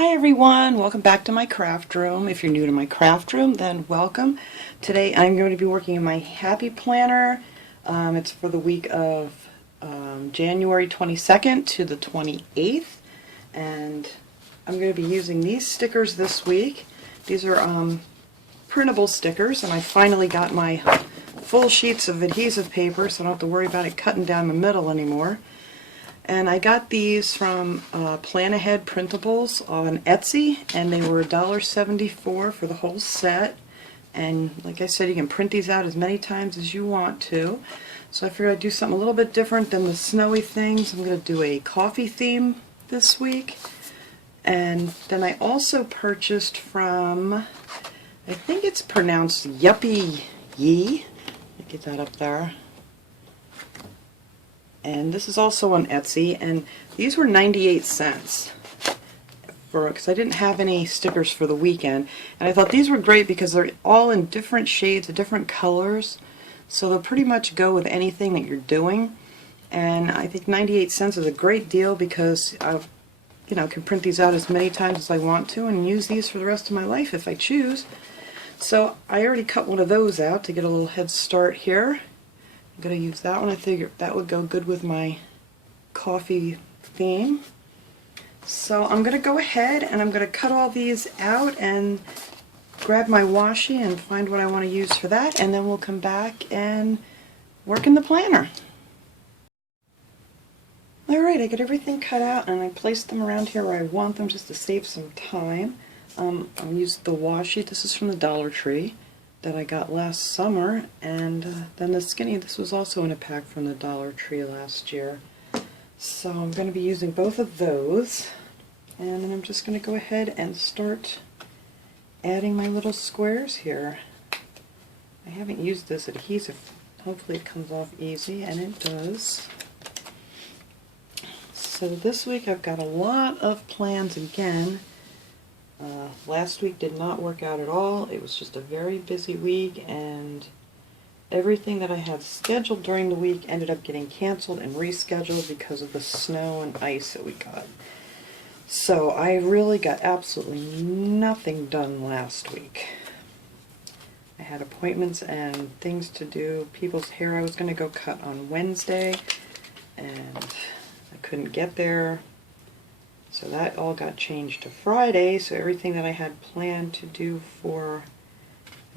Hi everyone, welcome back to my craft room. If you're new to my craft room, then welcome. Today I'm going to be working in my Happy Planner. It's for the week of January 22nd to the 28th, and I'm going to be using these stickers this week. These are printable stickers, and I finally got my full sheets of adhesive paper, so I don't have to worry about it cutting down the middle anymore. And I got these from Plan Ahead Printables on Etsy, and they were $1.74 for the whole set. And like I said, you can print these out as many times as you want to. So I figured I'd do something a little bit different than the snowy things. I'm going to do a coffee theme this week. And then I also purchased from, I think it's pronounced Yuppie Yee. Let me get that up there. And this is also on Etsy, and these were 98 cents because I didn't have any stickers for the weekend. And I thought these were great because they're all in different shades, different colors, so they'll pretty much go with anything that you're doing. And I think 98 cents is a great deal because I can print these out as many times as I want to and use these for the rest of my life if I choose. So I already cut one of those out to get a little head start here. I'm going to use that one. I figured that would go good with my coffee theme. So I'm going to go ahead and I'm going to cut all these out and grab my washi and find what I want to use for that, and then we'll come back and work in the planner. Alright, I got everything cut out and I placed them around here where I want them just to save some time. I'll use the washi. This is from the Dollar Tree that I got last summer, and then the skinny, this was also in a pack from the Dollar Tree last year. So I'm going to be using both of those, and then I'm just going to go ahead and start adding my little squares here. I haven't used this adhesive. Hopefully it comes off easy, and it does. So this week I've got a lot of plans again. Last week did not work out at all. It was just a very busy week, and everything that I had scheduled during the week ended up getting canceled and rescheduled because of the snow and ice that we got. So I really got absolutely nothing done last week. I had appointments and things to do. People's hair I was going to go cut on Wednesday, and I couldn't get there. So that all got changed to Friday, so everything that I had planned to do for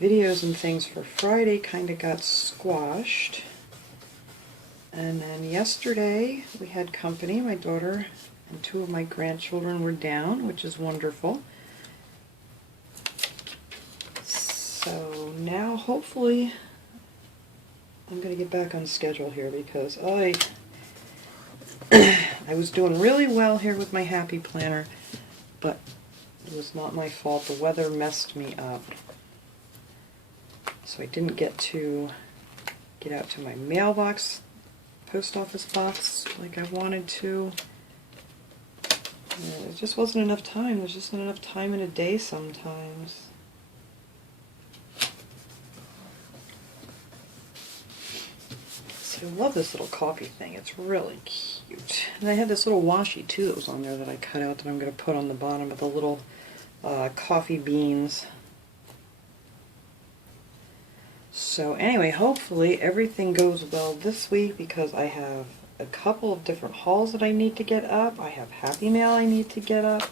videos and things for Friday kind of got squashed. And then yesterday we had company. My daughter and two of my grandchildren were down, which is wonderful. So now hopefully I'm going to get back on schedule here because I was doing really well here with my Happy Planner, but it was not my fault. The weather messed me up. So I didn't get out to my mailbox, post office box like I wanted to. It just wasn't enough time. There's just not enough time in a day sometimes. I love this little coffee thing. It's really cute. And I had this little washi too that was on there that I cut out that I'm going to put on the bottom of the little coffee beans. So anyway, hopefully everything goes well this week because I have a couple of different hauls that I need to get up. I have Happy Mail I need to get up.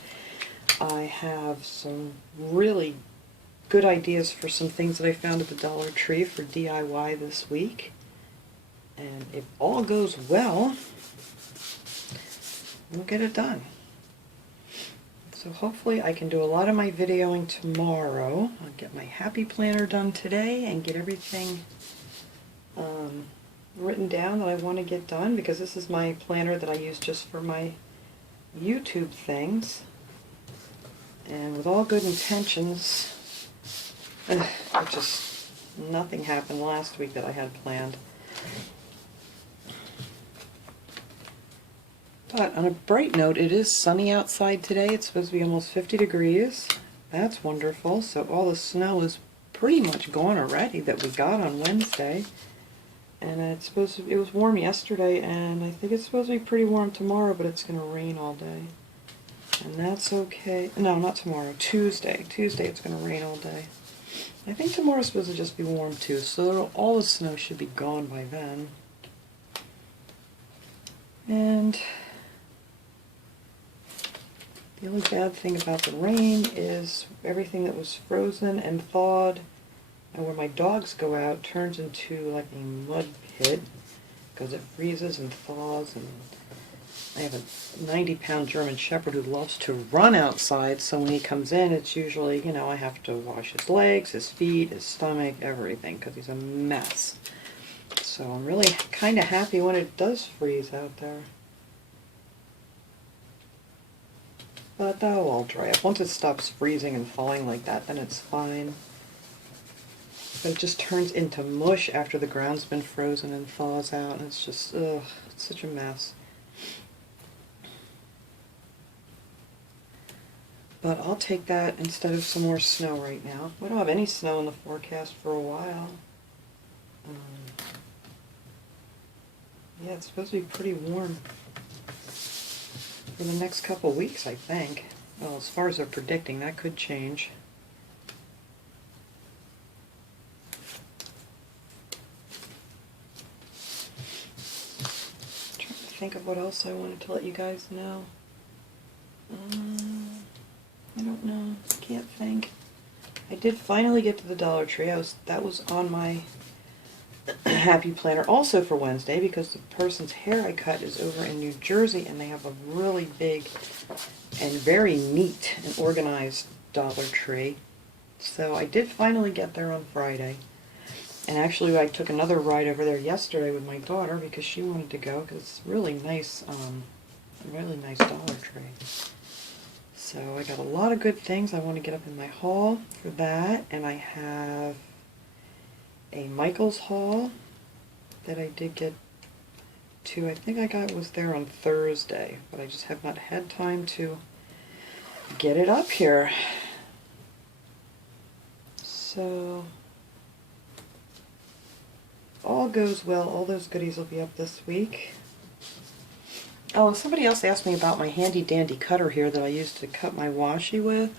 I have some really good ideas for some things that I found at the Dollar Tree for DIY this week. And if all goes well, we'll get it done. So hopefully I can do a lot of my videoing tomorrow. I'll get my Happy Planner done today and get everything written down that I want to get done, because this is my planner that I use just for my YouTube things. And with all good intentions, nothing happened last week that I had planned. But on a bright note, it is sunny outside today. It's supposed to be almost 50 degrees. That's wonderful. So all the snow is pretty much gone already that we got on Wednesday. And it was warm yesterday, and I think it's supposed to be pretty warm tomorrow, but it's going to rain all day. And that's okay. No, not tomorrow. Tuesday. Tuesday it's going to rain all day. I think tomorrow's supposed to just be warm too, so all the snow should be gone by then. And the only bad thing about the rain is everything that was frozen and thawed and where my dogs go out turns into like a mud pit because it freezes and thaws. And I have a 90-pound German Shepherd who loves to run outside, so when he comes in, it's usually, you know, I have to wash his legs, his feet, his stomach, everything, because he's a mess. So I'm really kind of happy when it does freeze out there. But that'll all dry up. Once it stops freezing and falling like that, then it's fine. But it just turns into mush after the ground's been frozen and thaws out, and it's just, ugh, it's such a mess. But I'll take that instead of some more snow right now. We don't have any snow in the forecast for a while. Yeah, it's supposed to be pretty warm for the next couple weeks, I think. Well, as far as they're predicting, that could change. I'm trying to think of what else I wanted to let you guys know. I don't know. Can't think. I did finally get to the Dollar Tree. That was on my happy planner also for Wednesday because the person's hair I cut is over in New Jersey and they have a really big and very neat and organized Dollar Tree. So I did finally get there on Friday. And actually I took another ride over there yesterday with my daughter because she wanted to go because it's really nice Dollar Tree. So I got a lot of good things I want to get up in my haul for that, and I have a Michael's haul that I did get to. I think was there on Thursday, but I just have not had time to get it up here. So all goes well. All those goodies will be up this week. Oh, and somebody else asked me about my handy dandy cutter here that I used to cut my washi with.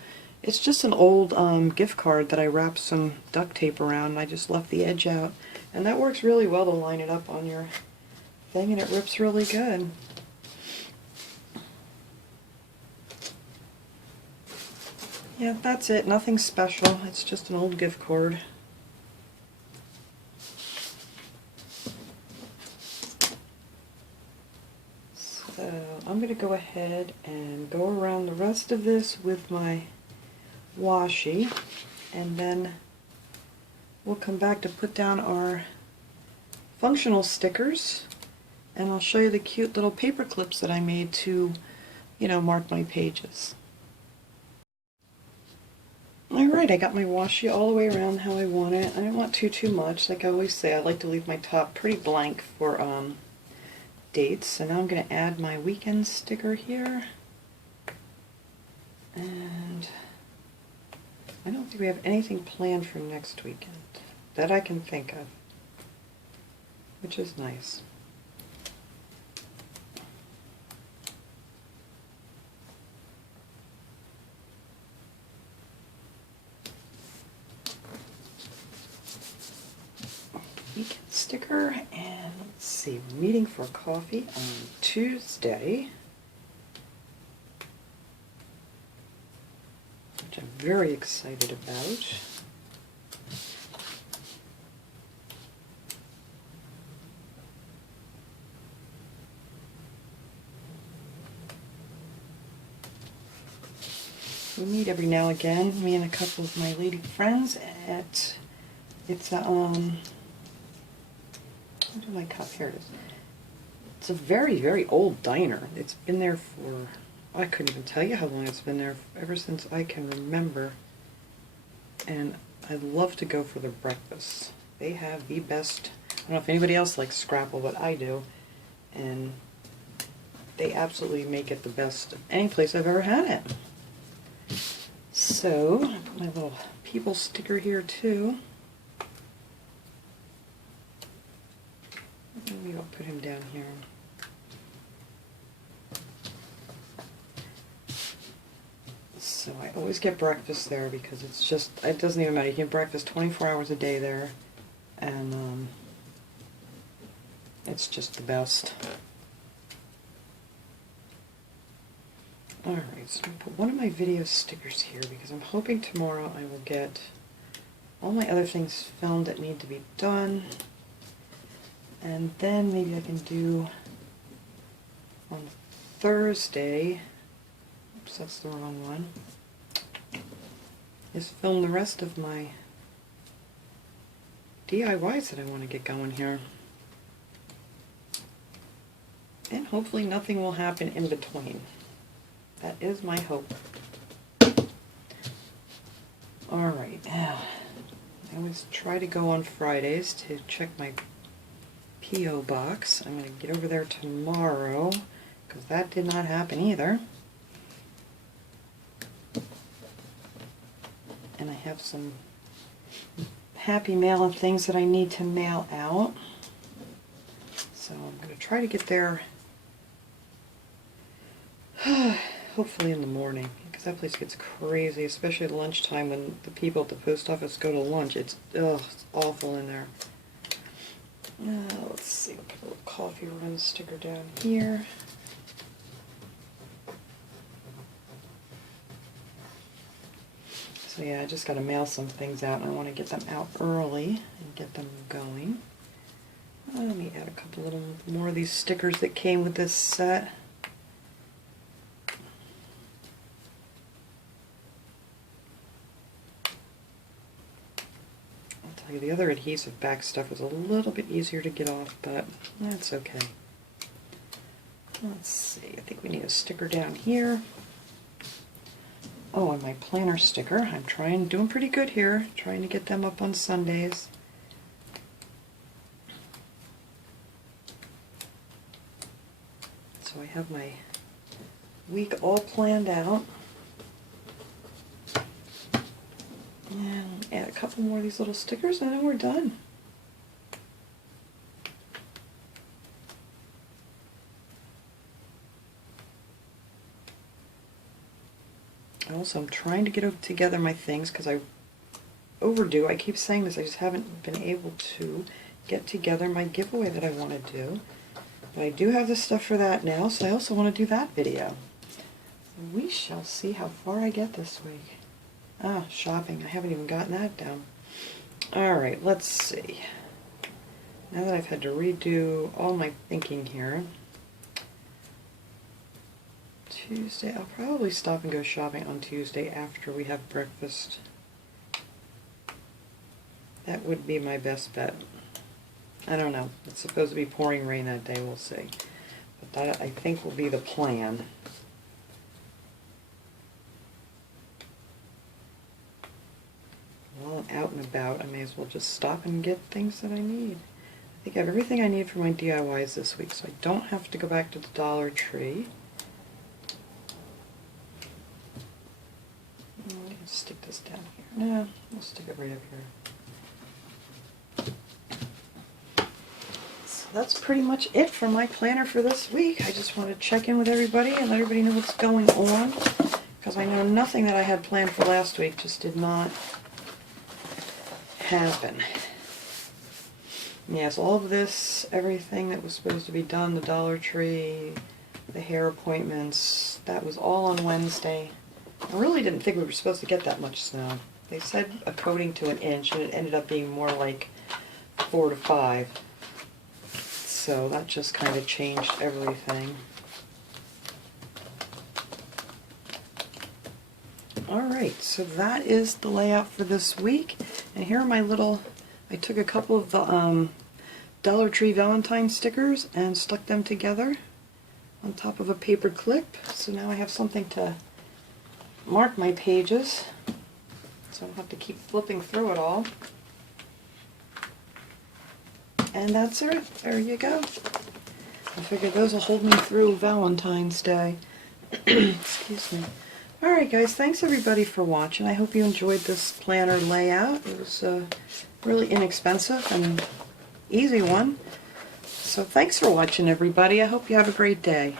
It's just an old gift card that I wrapped some duct tape around and I just left the edge out. And that works really well to line it up on your thing and it rips really good. Yeah, that's it. Nothing special. It's just an old gift card. So I'm going to go ahead and go around the rest of this with my washi, and then we'll come back to put down our functional stickers, and I'll show you the cute little paper clips that I made to, you know, mark my pages. Alright, I got my washi all the way around how I want it. I don't want too much. Like I always say, I like to leave my top pretty blank for dates. So now I'm going to add my weekend sticker here. And I don't think we have anything planned for next weekend that I can think of, which is nice. Weekend sticker, and let's see, meeting for coffee on Tuesday, which I'm very excited about. We meet every now and again, me and a couple of my lady friends at, it's a, where's my cup? Here it is. It's a very old diner. It's been there for, I couldn't even tell you how long it's been there, ever since I can remember. And I love to go for their breakfast. They have the best, I don't know if anybody else likes scrapple, but I do. And they absolutely make it the best of any place I've ever had it. So, I put my little people sticker here too. Maybe I'll put him down here. I always get breakfast there because it's just, it doesn't even matter. You get breakfast 24 hours a day there, and it's just the best. Alright, so I'm going to put one of my video stickers here because I'm hoping tomorrow I will get all my other things filmed that need to be done. And then maybe I can do on Thursday, oops, that's the wrong one, is film the rest of my DIYs that I want to get going here. And hopefully nothing will happen in between. That is my hope. Alright, now, I always try to go on Fridays to check my P.O. box. I'm going to get over there tomorrow, because that did not happen either. And I have some Happy Mail and things that I need to mail out. So I'm going to try to get there hopefully in the morning, because that place gets crazy, especially at lunchtime when the people at the post office go to lunch. It's awful in there. Let's see, I'll put a little coffee run sticker down here. So yeah, I just got to mail some things out, and I want to get them out early and get them going. Let me add a couple little more of these stickers that came with this set. The other adhesive back stuff was a little bit easier to get off, but that's okay. Let's see, I think we need a sticker down here. Oh, and my planner sticker. I'm doing pretty good here, trying to get them up on Sundays. So I have my week all planned out. And add a couple more of these little stickers and then we're done. Also, I'm trying to get together my things because I overdue. I keep saying this, I just haven't been able to get together my giveaway that I want to do. But I do have the stuff for that now, so I also want to do that video. So we shall see how far I get this week. Shopping. I haven't even gotten that down. Alright, let's see. Now that I've had to redo all my thinking here, Tuesday, I'll probably stop and go shopping on Tuesday after we have breakfast. That would be my best bet. I don't know. It's supposed to be pouring rain that day, we'll see. But that, I think, will be the plan. While I'm out and about, I may as well just stop and get things that I need. I think I have everything I need for my DIYs this week, so I don't have to go back to the Dollar Tree. I can stick this down here. No, I'll stick it right up here. So that's pretty much it for my planner for this week. I just want to check in with everybody and let everybody know what's going on, because I know nothing that I had planned for last week just did not happen. Yes, all of this, everything that was supposed to be done, the Dollar Tree, the hair appointments, that was all on Wednesday. I really didn't think we were supposed to get that much snow. They said a coating to an inch, and it ended up being more like 4 to 5. So that just kind of changed everything. Alright, so that is the layout for this week. And here are my little, I took a couple of the Dollar Tree Valentine stickers and stuck them together on top of a paper clip. So now I have something to mark my pages, so I don't have to keep flipping through it all. And that's it. There you go. I figured those will hold me through Valentine's Day. Excuse me. Alright guys, thanks everybody for watching. I hope you enjoyed this planner layout. It was really inexpensive and easy one. So thanks for watching everybody. I hope you have a great day.